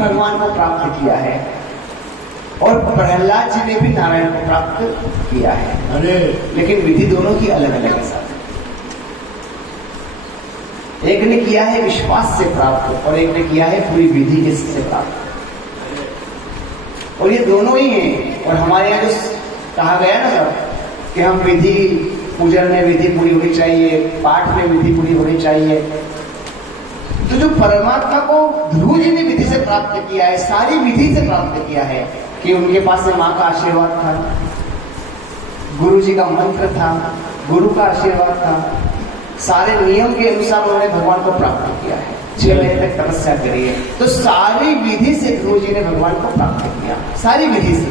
भगवान को प्राप्त किया है और प्रहलाद जी ने भी नारायण को प्राप्त किया है। अरे लेकिन विधि दोनों की अलग अलग है साथ। एक ने किया है विश्वास से प्राप्त और एक ने किया है पूरी विधि के से प्राप्त, और ये दोनों ही हैं। और हमारे यहाँ जो कहा गया ना सर कि हम विधि पूजन में विधि पूरी होनी चाहिए, पाठ में विधि पूरी होनी चाहिए, तो जो परमात्मा को ध्रुव जी ने विधि से प्राप्त किया है, सारी विधि से प्राप्त किया है कि उनके पास में माँ का आशीर्वाद था, गुरु जी का मंत्र था, गुरु का आशीर्वाद था, सारे नियम के अनुसार उन्होंने भगवान को प्राप्त किया है। 6 महीने तक तपस्या करी है, तो सारी विधि से ध्रुव जी ने भगवान को प्राप्त किया, सारी विधि से।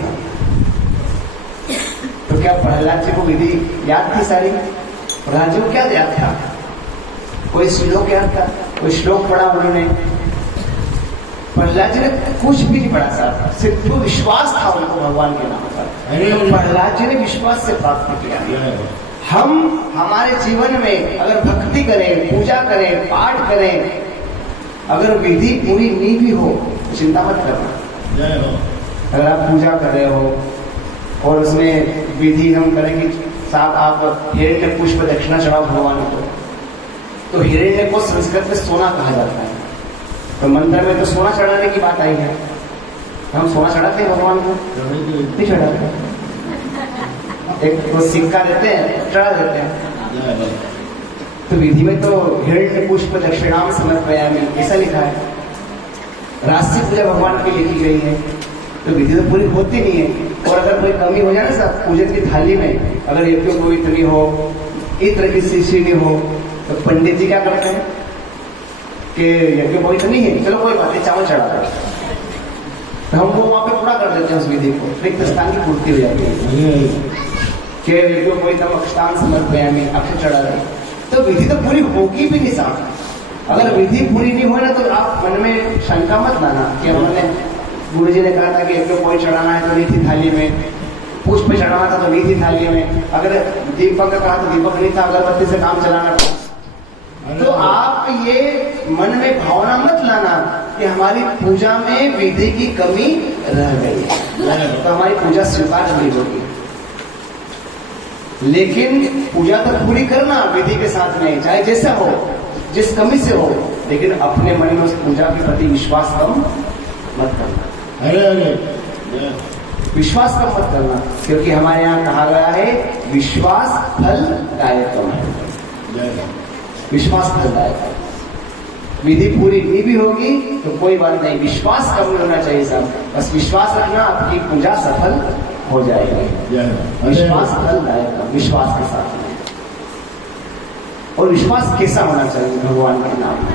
तो क्या प्रहलाद जी को विधि याद थी सारी? प्रहलाद जी को क्या याद था? कोई श्लोक याद था? कोई श्लोक पढ़ा उन्होंने? प्रहलाद जी ने कुछ भी नहीं पढ़ा साहब, सिर्फ विश्वास था उनको भगवान के नाम पर। प्रहलाद जी ने विश्वास से प्राप्त किया। हम हमारे जीवन में अगर भक्ति करें, पूजा करें, पाठ करें, अगर विधि पूरी नहीं भी हो तो चिंता मत करना। अगर आप पूजा कर रहे हो और उसमें विधि हम करेंगे, साथ आप हिरण्य पुष्प दक्षिणा चढ़ाओ भगवान को, तो हिरण्य को संस्कृत में सोना कहा जाता है, तो मंत्र में तो सोना चढ़ाने की बात आई है। हम सोना चढ़ाते हैं भगवान को? नहीं चढ़ाते। एक वो सिक्का देते हैं, चढ़ा देते हैं। तो विधि में तो हिरण्य पुष्प दक्षिणाम समर्पयामि ऐसा लिखा है। राशि पूजा भगवान की लिखी गई है, तो विधि तो पूरी होती नहीं है। और अगर कोई कमी हो जाए ना सब पूजन की थाली में, अगर यज्ञोपवीत हो, इत्र की शीशी नहीं हो, तो पंडित जी क्या करते हैं कि यज्ञोपवीत नहीं है, चलो कोई बात नहीं, चावल चढ़ा दो, तो हम वो वहां पे पूरा कर देते हैं उस विधि को, रिक्त स्थान की पूर्ति हो जाती है कि यज्ञोपवीतम अक्षतान समर्पयामि, अक्षत चढ़ा दे। तो विधि तो पूरी होगी भी नहीं साहब। अगर विधि पूरी नहीं हो ना तो आप मन में शंका मत लाना कि हमने गुरु जी ने कहा था कि यज्ञोपवीत चढ़ाना है तो नहीं थी थाली में, पुष्प चढ़ाना था तो नहीं थी थाली में, अगर दीपक का कहा तो दीपक नहीं था, अगरबत्ती से काम चलाना था। तो आप ये मन में भावना मत लाना कि हमारी पूजा में विधि की कमी रह गई है, तो हमारी पूजा स्वीकार नहीं होगी। लेकिन पूजा तो पूरी करना विधि के साथ में, चाहे जैसा हो, जिस कमी से हो, लेकिन अपने मन में उस पूजा के प्रति विश्वास कम मत करना। विश्वास कम मत करना, क्योंकि हमारे यहाँ कहा गया है विश्वास फलदायकम है। विश्वास फलदायक है। विधि पूरी नहीं भी होगी तो कोई बात नहीं, विश्वास कम नहीं होना चाहिए साहब, बस विश्वास रखना, आपकी पूजा सफल हो जाएगी। विश्वास फलदायक, विश्वास के साथ में। और विश्वास कैसा होना चाहिए भगवान के नाम में?